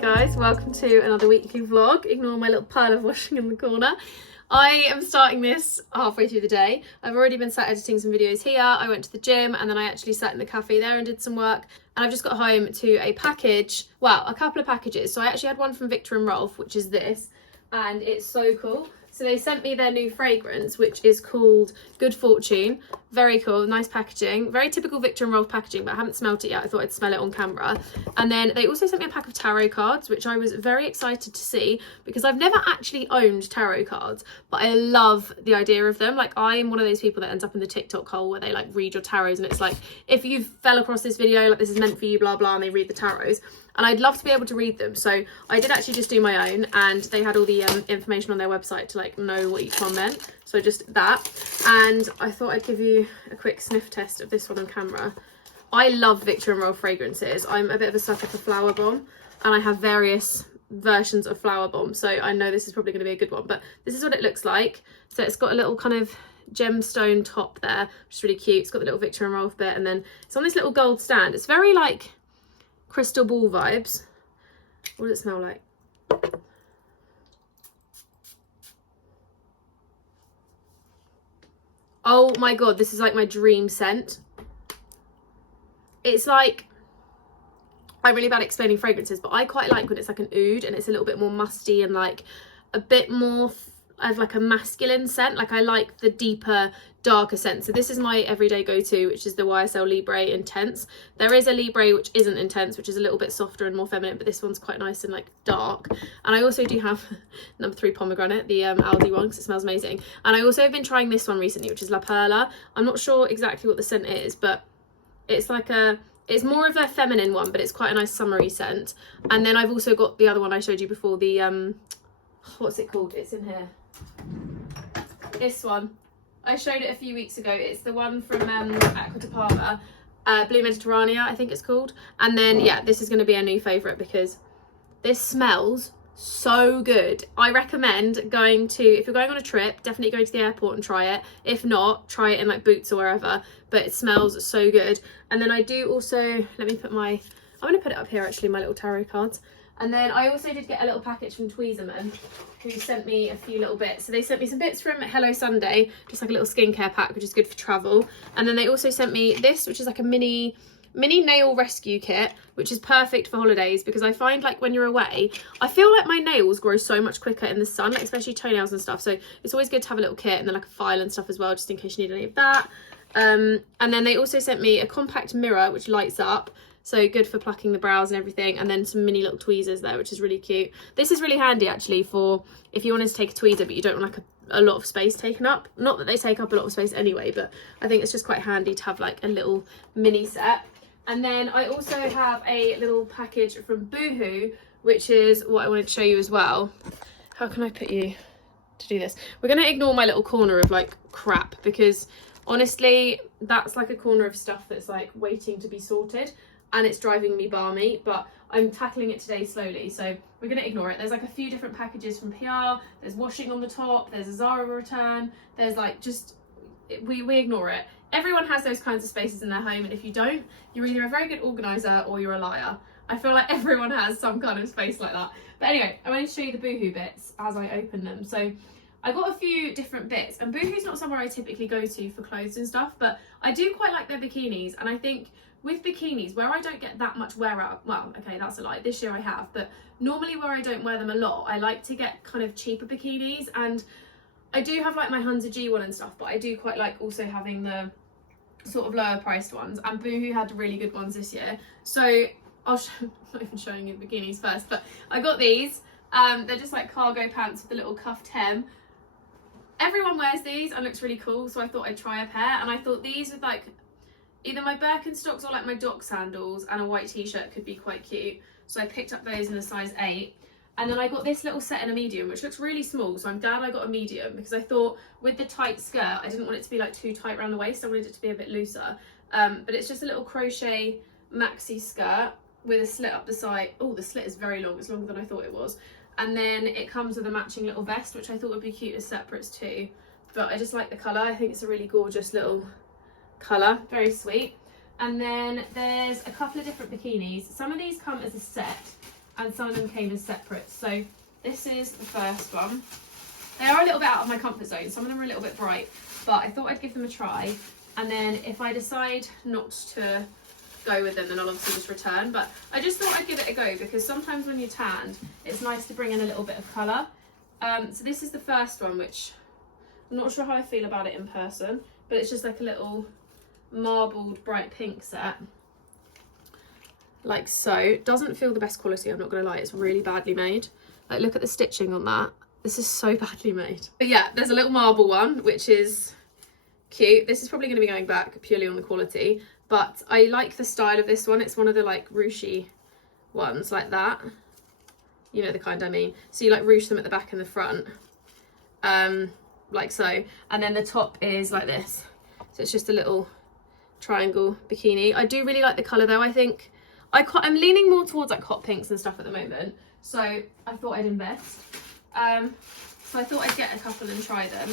guys, welcome to another weekly vlog. Ignore my little pile of washing in the corner. I am starting this halfway through the day. I've already been sat editing some videos here. I went to the gym and then I actually sat in the cafe there and did some work. And I've just got home to a package, well, a couple of packages. So I actually had one from Victor and Rolf, which is this, and it's so cool. So they sent me their new fragrance, which is called Good Fortune. Very cool, nice packaging. Very typical Victor and Rolf packaging, but I haven't smelled it yet. I thought I'd smell it on camera. And then they also sent me a pack of tarot cards, which I was very excited to see because I've never actually owned tarot cards, but I love the idea of them. Like, I'm one of those people that ends up in the TikTok hole where they like read your tarots and it's like, if you fell across this video, like this is meant for you, blah, blah, and they read the tarots. And I'd love to be able to read them. So I did actually just do my own, and they had all the information on their website to like know what each one meant. So just that. And I thought I'd give you a quick sniff test of this one on camera. I love Victor and Rolf fragrances. I'm a bit of a sucker for Flower Bomb, and I have various versions of Flower Bomb. So I know this is probably going to be a good one, but this is what it looks like. So it's got a little kind of gemstone top there, which is really cute. It's got the little Victor and Rolf bit, and then it's on this little gold stand. It's very like crystal ball vibes. What does it smell like? Oh my god, this is like my dream scent. It's like, I'm really bad at explaining fragrances, but I quite like when it's like an oud and it's a little bit more musty and like a bit more of like a masculine scent. Like, I like the deeper, darker scent. So this is my everyday go-to, which is the YSL Libre Intense. There is a Libre which isn't intense, which is a little bit softer and more feminine, but this one's quite nice and like dark. And I also do have number 3 pomegranate, the Aldi one, because it smells amazing. And I also have been trying this one recently, which is La Perla. I'm not sure exactly what the scent is, but it's like it's more of a feminine one, but it's quite a nice summery scent. And then I've also got the other one I showed you before, the what's it called? It's in here. This one. I showed it a few weeks ago. It's the one from Aqua de Parma, Blue Mediterranea, I think it's called. And then, yeah, this is going to be a new favourite because this smells so good. I recommend going to, if you're going on a trip, definitely go to the airport and try it. If not, try it in like Boots or wherever. But it smells so good. And then I do also, let me put my, I'm going to put it up here actually, my little tarot cards. And then I also did get a little package from Tweezerman, who sent me a few little bits. So they sent me some bits from Hello Sunday, just like a little skincare pack, which is good for travel. And then they also sent me this, which is like a mini nail rescue kit, which is perfect for holidays, because I find like when you're away, I feel like my nails grow so much quicker in the sun, like especially toenails and stuff. So it's always good to have a little kit, and then like a file and stuff as well, just in case you need any of that. And then they also sent me a compact mirror, which lights up. So good for plucking the brows and everything. And then some mini little tweezers there, which is really cute. This is really handy actually for if you wanted to take a tweezer, but you don't want like a lot of space taken up. Not that they take up a lot of space anyway, but I think it's just quite handy to have like a little mini set. And then I also have a little package from Boohoo, which is what I wanted to show you as well. How can I put you to do this? We're going to ignore my little corner of like crap, because honestly, that's like a corner of stuff that's like waiting to be sorted. And it's driving me balmy, but I'm tackling it today slowly, so we're going to ignore it. There's like a few different packages from PR, there's washing on the top, there's a Zara return, there's like just, we ignore it. Everyone has those kinds of spaces in their home, and if you don't, you're either a very good organiser or you're a liar. I feel like everyone has some kind of space like that. But anyway, I wanted to show you the Boohoo bits as I open them. So I got a few different bits, and Boohoo's not somewhere I typically go to for clothes and stuff, but I do quite like their bikinis, and I think with bikinis, where I don't get that much wear out, well, okay, that's a lie, this year I have, but normally where I don't wear them a lot, I like to get kind of cheaper bikinis. And I do have like my Hunter G one and stuff, but I do quite like also having the sort of lower priced ones, and Boohoo had really good ones this year. So I'm not even showing you the bikinis first, but I got these. They're just like cargo pants with a little cuffed hem. Everyone wears these and looks really cool, so I thought I'd try a pair, and I thought these with like either my Birkenstocks or like my dock sandals and a white t-shirt could be quite cute. So I picked up those in a size 8. And then I got this little set in a medium, which looks really small, so I'm glad I got a medium, because I thought with the tight skirt, I didn't want it to be like too tight around the waist. I wanted it to be a bit looser. But it's just a little crochet maxi skirt with a slit up the side. Oh, the slit is very long. It's longer than I thought it was. And then it comes with a matching little vest, which I thought would be cute as separates too. But I just like the colour. I think it's a really gorgeous little colour, very sweet. And then there's a couple of different bikinis. Some of these come as a set, and some of them came as separate. So this is the first one. They are a little bit out of my comfort zone. Some of them are a little bit bright, but I thought I'd give them a try. And then if I decide not to go with them, then I'll obviously just return. But I just thought I'd give it a go because sometimes when you're tanned, it's nice to bring in a little bit of colour. So this is the first one, which I'm not sure how I feel about it in person, but it's just like a little marbled bright pink set. Like so. Doesn't feel the best quality, I'm not going to lie. It's really badly made. Like, look at the stitching on that. This is so badly made. But yeah, there's a little marble one, which is cute. This is probably going to be going back purely on the quality, but I like the style of this one. It's one of the like ruchy ones like that. You know the kind I mean. So you like ruche them at the back and the front. Like so. And then the top is like this. So it's just a little triangle bikini. I do really like the colour though. I think I'm leaning more towards like hot pinks and stuff at the moment. So I thought I'd invest. So I thought I'd get a couple and try them.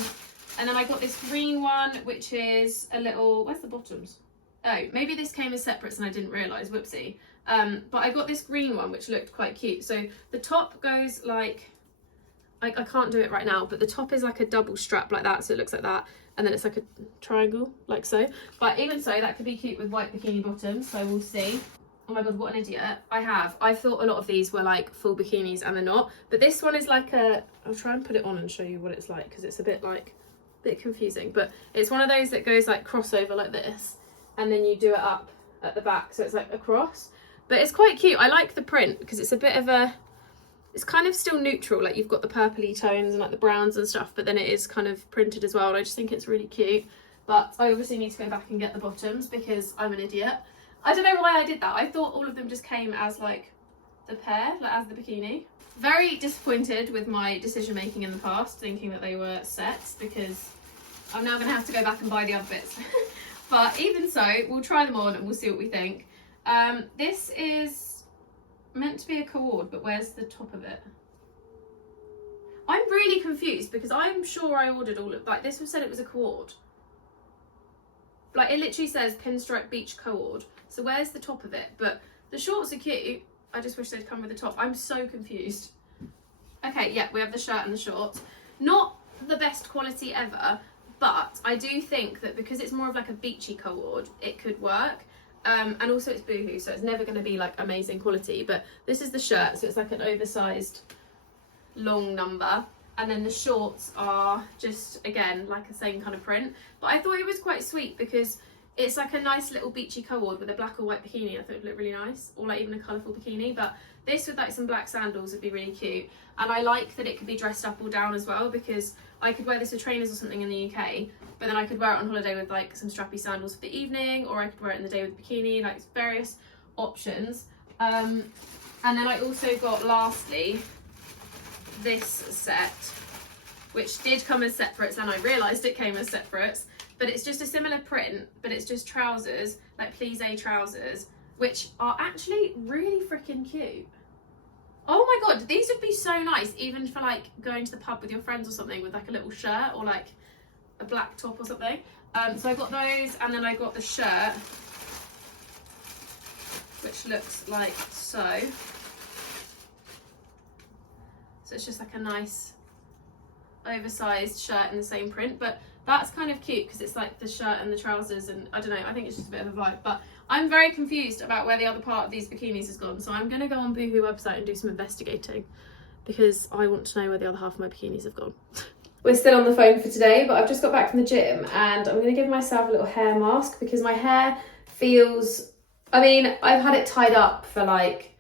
And then I got this green one, which is a little, where's the bottoms? Oh, maybe this came as separates and I didn't realise, whoopsie. But I got this green one, which looked quite cute. So the top goes like, I can't do it right now, but the top is like a double strap like that. So it looks like that. And then it's like a triangle, like so. But even so, that could be cute with white bikini bottoms. So we'll see. Oh my god, what an idiot. I thought a lot of these were like full bikinis and they're not. But this one is like I'll try and put it on and show you what it's like because it's a bit confusing. But it's one of those that goes like crossover like this. And then you do it up at the back. So it's like a cross. But it's quite cute. I like the print because it's a bit of it's kind of still neutral. Like you've got the purpley tones and like the browns and stuff. But then it is kind of printed as well. And I just think it's really cute. But I obviously need to go back and get the bottoms because I'm an idiot. I don't know why I did that. I thought all of them just came as like the pair, like as the bikini. Very disappointed with my decision making in the past, thinking that they were sets because I'm now going to have to go back and buy the other bits. But even so, we'll try them on and we'll see what we think. This is meant to be a cord, but where's the top of it? I'm really confused because I'm sure I ordered all of, like this said it was a cord. Like it literally says pinstripe beach cord. So where's the top of it? But the shorts are cute. I just wish they'd come with the top. I'm so confused. Okay, yeah, we have the shirt and the shorts. Not the best quality ever, but I do think that because it's more of like a beachy cord, it could work. And also it's boohoo, so it's never going to be like amazing quality. But this is the shirt, so it's like an oversized long number. And then the shorts are just, again, like the same kind of print. But I thought it was quite sweet because it's like a nice little beachy cord with a black or white bikini. I thought it would look really nice. Or like even a colourful bikini. But this with like some black sandals would be really cute. And I like that it could be dressed up or down as well because I could wear this with trainers or something in the UK. But then I could wear it on holiday with like some strappy sandals for the evening. Or I could wear it in the day with a bikini. Like various options. And then I also got, lastly, this set, which did come as separates. Then I realised it came as separates. But it's just a similar print, but it's just trousers, like plisé trousers, which are actually really freaking cute. Oh my god, these would be so nice, even for like going to the pub with your friends or something with like a little shirt or like a black top or something. So I got those, and then I got the shirt, which looks like so. So it's just like a nice oversized shirt in the same print, but that's kind of cute because it's like the shirt and the trousers, and I don't know, I think it's just a bit of a vibe. But I'm very confused about where the other part of these bikinis has gone, so I'm going to go on Boohoo website and do some investigating because I want to know where the other half of my bikinis have gone. We're still on the phone for today, but I've just got back from the gym and I'm going to give myself a little hair mask because my hair feels, I mean, I've had it tied up for like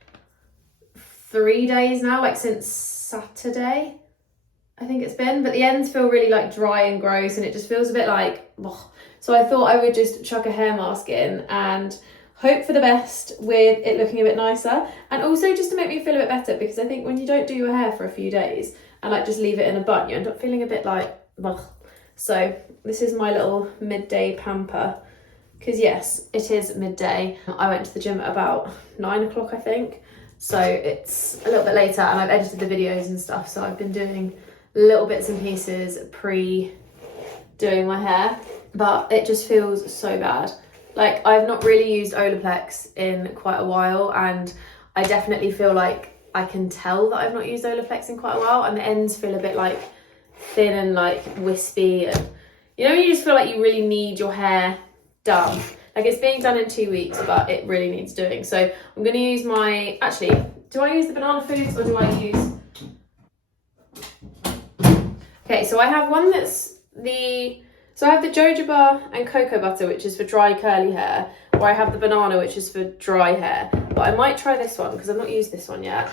3 days now, like since Saturday. I think it's been, but the ends feel really like dry and gross and it just feels a bit like, ugh. So I thought I would just chuck a hair mask in and hope for the best with it looking a bit nicer, and also just to make me feel a bit better because I think when you don't do your hair for a few days and like just leave it in a bun, you end up feeling a bit like, ugh. So this is my little midday pamper because yes, it is midday. I went to the gym at about 9 o'clock I think, so it's a little bit later and I've edited the videos and stuff, so I've been doing little bits and pieces doing my hair, but it just feels so bad. Like I've not really used Olaplex in quite a while and I definitely feel like I can tell that I've not used Olaplex in quite a while, and the ends feel a bit like thin and like wispy, and you know, you just feel like you really need your hair done. Like, it's being done in 2 weeks, but it really needs doing. So I'm going to use my, actually, do I use the banana foods or do I use, okay, so I have one that's so I have the jojoba and cocoa butter, which is for dry curly hair, or I have the banana, which is for dry hair. But I might try this one because I've not used this one yet.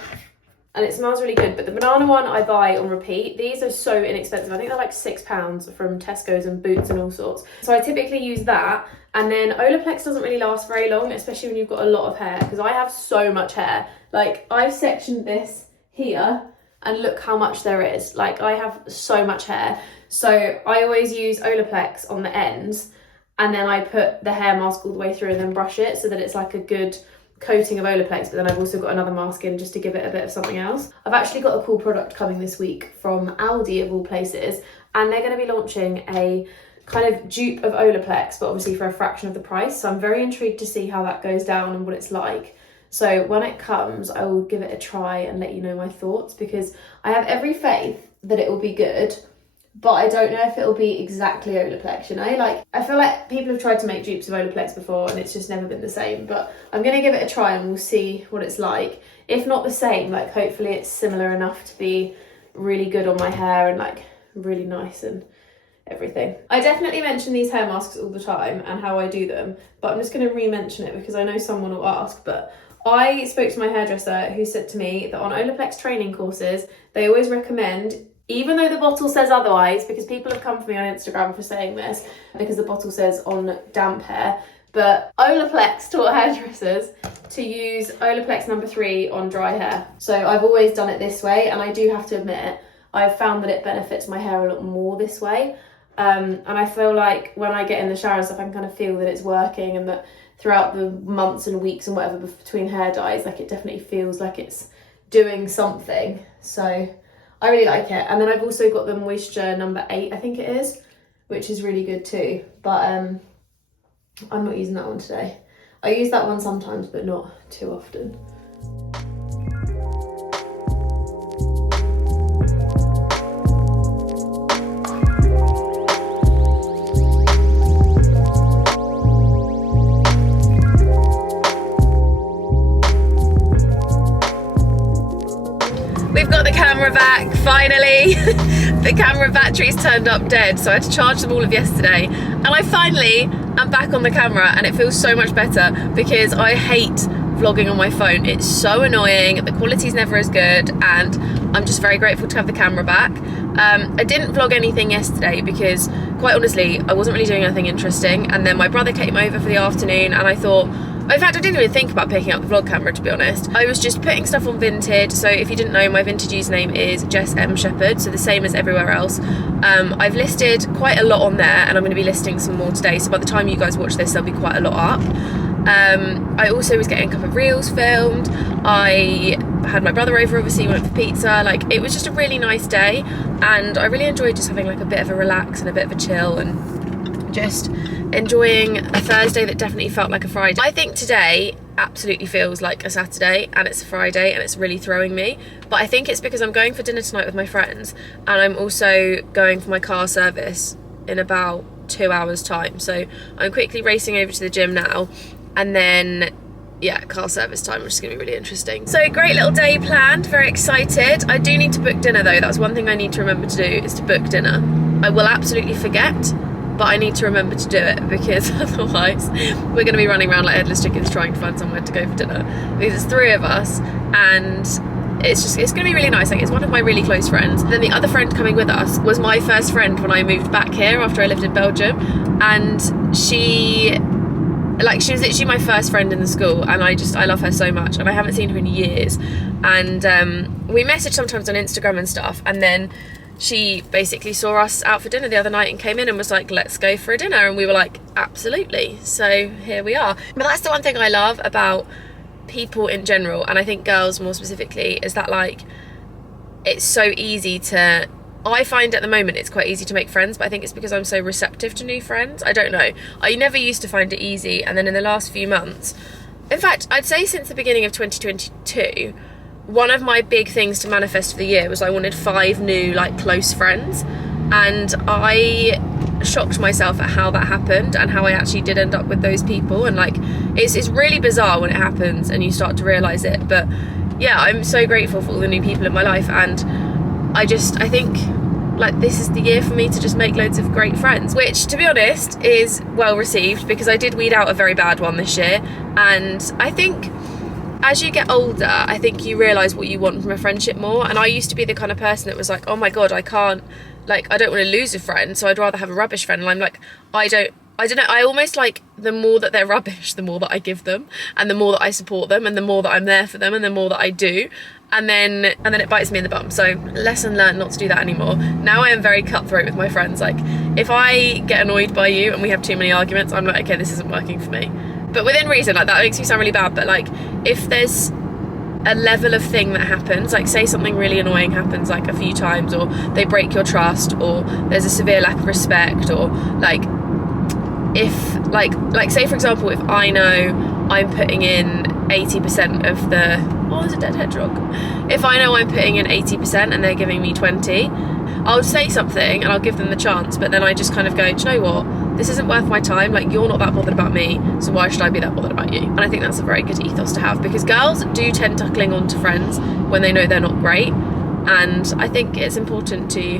And it smells really good. But the banana one I buy on repeat. These are so inexpensive. I think they're like £6 from Tesco's and Boots and all sorts. So I typically use that. And then Olaplex doesn't really last very long, especially when you've got a lot of hair, because I have so much hair. Like, I've sectioned this here and look how much there is. Like, I have so much hair. So I always use Olaplex on the ends, and then I put the hair mask all the way through and then brush it so that it's like a good coating of Olaplex, but then I've also got another mask in just to give it a bit of something else. I've actually got a cool product coming this week from Aldi of all places, and they're going to be launching a kind of dupe of Olaplex, but obviously for a fraction of the price. So I'm very intrigued to see how that goes down and what it's like. So when it comes, I will give it a try and let you know my thoughts, because I have every faith that it will be good, but I don't know if it'll be exactly Olaplex, you know? Like, I feel like people have tried to make dupes of Olaplex before and it's just never been the same, but I'm going to give it a try and we'll see what it's like. If not the same, like, hopefully it's similar enough to be really good on my hair and like really nice and everything. I definitely mention these hair masks all the time and how I do them, but I'm just going to re-mention it because I know someone will ask. But I spoke to my hairdresser, who said to me that on Olaplex training courses, they always recommend, even though the bottle says otherwise, because people have come for me on Instagram for saying this, because the bottle says on damp hair, but Olaplex taught hairdressers to use Olaplex number 3 on dry hair. So I've always done it this way, and I do have to admit, I've found that it benefits my hair a lot more this way. And I feel like when I get in the shower and stuff, I can kind of feel that it's working, and that throughout the months and weeks and whatever between hair dyes, like, it definitely feels like it's doing something. So I really like it. And then I've also got the moisture number 8, I think it is, which is really good too. But I'm not using that one today. I use that one sometimes, but not too often. We've got the camera back, finally. The camera batteries turned up dead, so I had to charge them all of yesterday. And I finally am back on the camera, and it feels so much better, because I hate vlogging on my phone. It's so annoying, the quality's never as good, and I'm just very grateful to have the camera back. I didn't vlog anything yesterday because, quite honestly, I wasn't really doing anything interesting, and then my brother came over for the afternoon, and I thought, in fact, I didn't even think about picking up the vlog camera, to be honest. I was just putting stuff on Vinted. So if you didn't know, my Vinted username is jessmsheppard, so the same as everywhere else. I've listed quite a lot on there, and I'm going to be listing some more today. So by the time you guys watch this, there'll be quite a lot up. I also was getting a couple of reels filmed. I had my brother over, obviously, went for pizza. Like, it was just a really nice day, and I really enjoyed just having like a bit of a relax and a bit of a chill, and just enjoying a Thursday that definitely felt like a Friday. I think today absolutely feels like a Saturday, and it's a Friday, and it's really throwing me. But I think it's because I'm going for dinner tonight with my friends, and I'm also going for my car service in about 2 hours time. So I'm quickly racing over to the gym now, and then yeah, car service time, which is going to be really interesting. So great little day planned, very excited. I do need to book dinner though. That's one thing I need to remember to do, is to book dinner. I will absolutely forget, but I need to remember to do it, because otherwise we're going to be running around like headless chickens trying to find somewhere to go for dinner, because there's 3 of us, and it's going to be really nice. Like, it's one of my really close friends. Then the other friend coming with us was my first friend when I moved back here after I lived in Belgium, and she was literally my first friend in the school, and I love her so much, and I haven't seen her in years. And we message sometimes on Instagram and stuff, and then she basically saw us out for dinner the other night and came in and was like, let's go for a dinner, and we were like, absolutely. So here we are. But that's the one thing I love about people in general, and I think girls more specifically, is that like, it's so easy to, I find at the moment it's quite easy to make friends, but I think it's because I'm so receptive to new friends. I don't know, I never used to find it easy, and then in the last few months, in fact I'd say since the beginning of 2022, one of my big things to manifest for the year was I wanted 5 new like close friends, and I shocked myself at how that happened and how I actually did end up with those people. And like it's really bizarre when it happens and you start to realize it. But yeah, I'm so grateful for all the new people in my life, and I think like this is the year for me to just make loads of great friends, which to be honest is well received, because I did weed out a very bad one this year. And I think as you get older, I think you realise what you want from a friendship more. And I used to be the kind of person that was like, oh my god, I don't want to lose a friend, so I'd rather have a rubbish friend. And I'm like, I don't know, I almost like the more that they're rubbish, the more that I give them, and the more that I support them, and the more that I'm there for them, and the more that I do. And then it bites me in the bum. So lesson learned not to do that anymore. Now I am very cutthroat with my friends. Like if I get annoyed by you and we have too many arguments, I'm like, okay, this isn't working for me. But within reason. Like that makes me sound really bad, but like if there's a level of thing that happens, like say something really annoying happens like a few times, or they break your trust, or there's a severe lack of respect, or like if like say for example, if I know I'm putting in 80% of the, oh there's a dead hedgehog, if I know I'm putting in 80% and they're giving me 20, I'll say something and I'll give them the chance, but then I just kind of go, do you know what, this isn't worth my time, like you're not that bothered about me, so why should I be that bothered about you? And I think that's a very good ethos to have, because girls do tend to cling on to friends when they know they're not great, and I think it's important to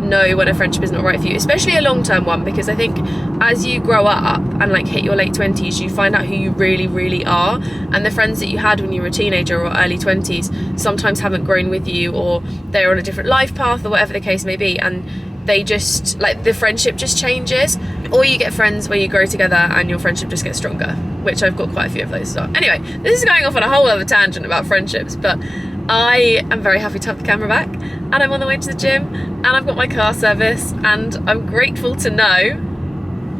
know when a friendship is not right for you, especially a long-term one, because I think as you grow up and like hit your late 20s, you find out who you really, really are, and the friends that you had when you were a teenager or early 20s sometimes haven't grown with you, or they're on a different life path, or whatever the case may be, and they just, like, the friendship just changes. Or you get friends where you grow together and your friendship just gets stronger, which I've got quite a few of those as well. Anyway, this is going off on a whole other tangent about friendships, but I am very happy to have the camera back, and I'm on the way to the gym, and I've got my car service, and I'm grateful to know,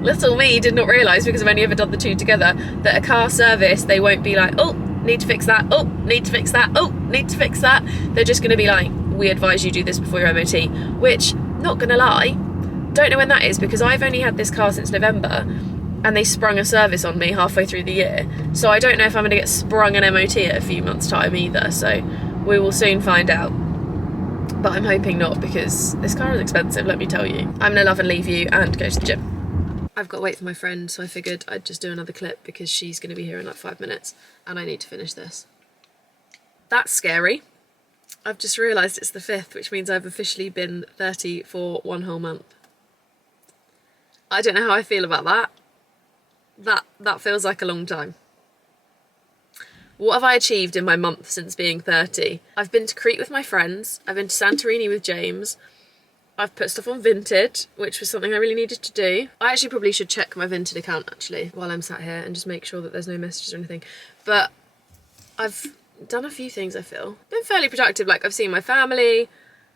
little me did not realise, because I've only ever done the two together, that a car service, they won't be like, oh, need to fix that, oh, need to fix that, oh, need to fix that. They're just going to be like, we advise you do this before your MOT, which, not gonna lie, don't know when that is, because I've only had this car since November, and they sprung a service on me halfway through the year, so I don't know if I'm gonna get sprung an MOT at a few months' time either, so we will soon find out. But I'm hoping not, because this car is expensive, let me tell you. I'm gonna love and leave you and go to the gym. I've got to wait for my friend, so I figured I'd just do another clip, because she's gonna be here in like 5 minutes, and I need to finish this. That's scary. I've just realised it's the 5th, which means I've officially been 30 for 1 whole month. I don't know how I feel about that. That feels like a long time. What have I achieved in my month since being 30? I've been to Crete with my friends. I've been to Santorini with James. I've put stuff on Vinted, which was something I really needed to do. I actually probably should check my Vinted account actually while I'm sat here and just make sure that there's no messages or anything. But I've done a few things, I feel. Been fairly productive, like I've seen my family,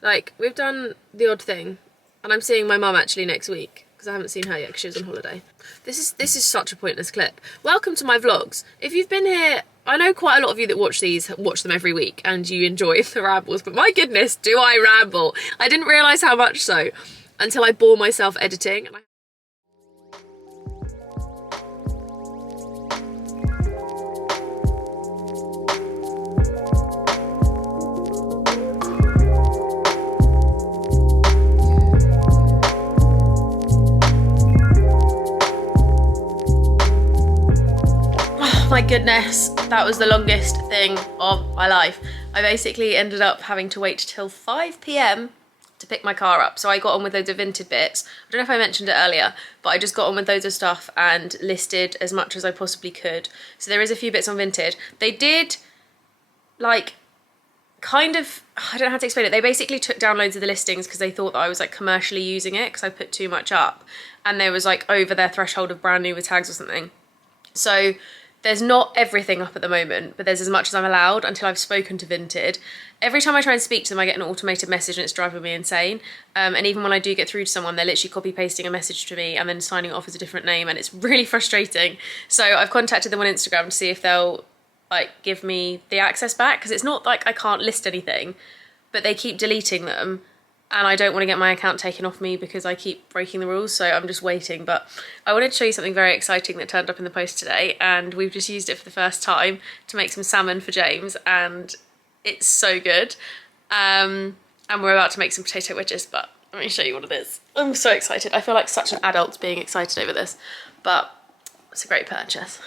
like we've done the odd thing, and I'm seeing my mum actually next week, because I haven't seen her yet because she was on holiday. This is such a pointless clip. Welcome to my vlogs. If you've been here, I know quite a lot of you that watch them every week and you enjoy the rambles, but my goodness, do I ramble. I didn't realise how much so until I bore myself editing. My goodness, that was the longest thing of my life. I basically ended up having to wait till 5 PM to pick my car up. So I got on with loads of Vinted bits. I don't know if I mentioned it earlier, but I just got on with loads of stuff and listed as much as I possibly could. So there is a few bits on Vinted. They did, like, kind of, I don't know how to explain it. They basically took down loads of the listings because they thought that I was like commercially using it because I put too much up. And they was like over their threshold of brand new with tags or something. So there's not everything up at the moment, but there's as much as I'm allowed until I've spoken to Vinted. Every time I try and speak to them, I get an automated message and it's driving me insane. And even when I do get through to someone, they're literally copy pasting a message to me and then signing it off as a different name, and it's really frustrating. So I've contacted them on Instagram to see if they'll like give me the access back, because it's not like I can't list anything, but they keep deleting them. And I don't want to get my account taken off me because I keep breaking the rules, so I'm just waiting. But I wanted to show you something very exciting that turned up in the post today, and we've just used it for the first time to make some salmon for James, and It's so good. And we're about to make some potato wedges, but let me show you what it is. I'm so excited. I feel like such an adult being excited over this, but it's a great purchase.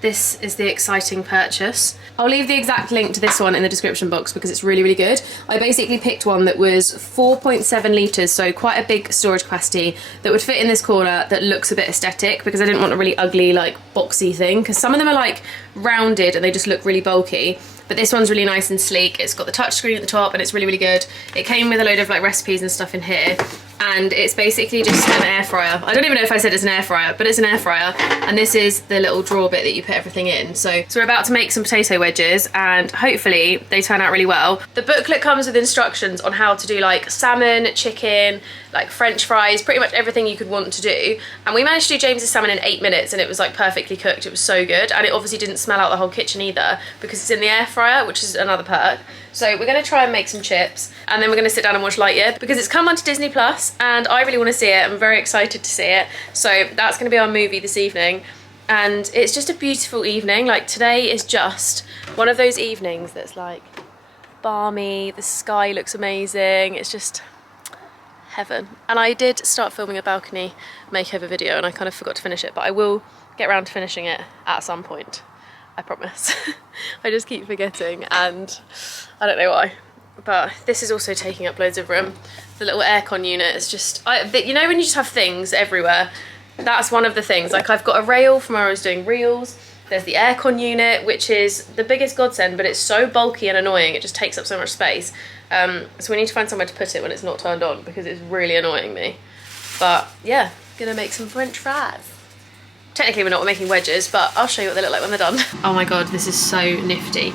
This is the exciting purchase. I'll leave the exact link to this one in the description box because it's really, really good. I basically picked one that was 4.7 litres, so quite a big storage capacity that would fit in this corner that looks a bit aesthetic because I didn't want a really ugly, like, boxy thing because some of them are, like, rounded and they just look really bulky. But this one's really nice and sleek. It's got the touchscreen at the top and it's really, really good. It came with a load of like recipes and stuff in here. And it's basically just an air fryer. I don't even know if I said it's an air fryer, but it's an air fryer. And this is the little drawer bit that you put everything in. So we're about to make some potato wedges and hopefully they turn out really well. The booklet comes with instructions on how to do like salmon, chicken, like French fries, pretty much everything you could want to do. And we managed to do James's salmon in 8 minutes and it was like perfectly cooked. It was so good. And it obviously didn't smell out the whole kitchen either because it's in the air fryer, which is another perk. So we're gonna try and make some chips and then we're gonna sit down and watch Lightyear because it's come onto Disney Plus and I really wanna see it. I'm very excited to see it. So that's gonna be our movie this evening. And it's just a beautiful evening. Like today is just one of those evenings that's like balmy, the sky looks amazing. It's just heaven. And I did start filming a balcony makeover video and I kind of forgot to finish it, but I will get around to finishing it at some point. I promise. I just keep forgetting and I don't know why. But this is also taking up loads of room. The little aircon unit is just, you know when you just have things everywhere? That's one of the things. Like I've got a rail from where I was doing reels. There's the aircon unit, which is the biggest godsend, but it's so bulky and annoying. It just takes up so much space. So we need to find somewhere to put it when it's not turned on because it's really annoying me. But yeah, gonna make some French fries. Technically we're not making wedges, but I'll show you what they look like when they're done. Oh my god, this is so nifty.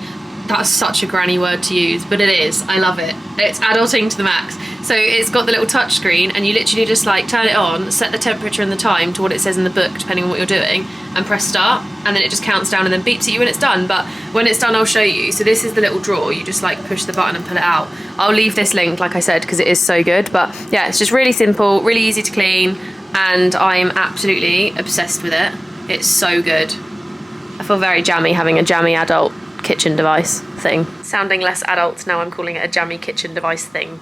That's such a granny word to use, but it is. I love it. It's adulting to the max. So it's got the little touch screen and you literally just like turn it on, set the temperature and the time to what it says in the book depending on what you're doing and press start and then it just counts down and then beeps at you when it's done. But when it's done I'll show you. So this is the little drawer. You just like push the button and pull it out. I'll leave this link like I said because it is so good. But yeah, it's just really simple, really easy to clean and I'm absolutely obsessed with it. It's so good. I feel very jammy having a jammy adult kitchen device thing. Sounding less adult now I'm calling it a jammy kitchen device thing.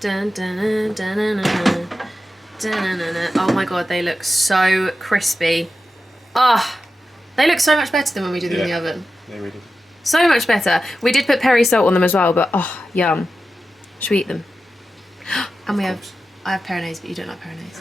Dun, dun, dun, dun, dun, dun, dun, dun, dun. Oh my god, they look so crispy. Ah, oh, they look so much better than when we did them in the oven. They really do. So much better. We did put peri salt on them as well, but oh, yum. Should we eat them? And I have peronaise, but you don't like peronaise.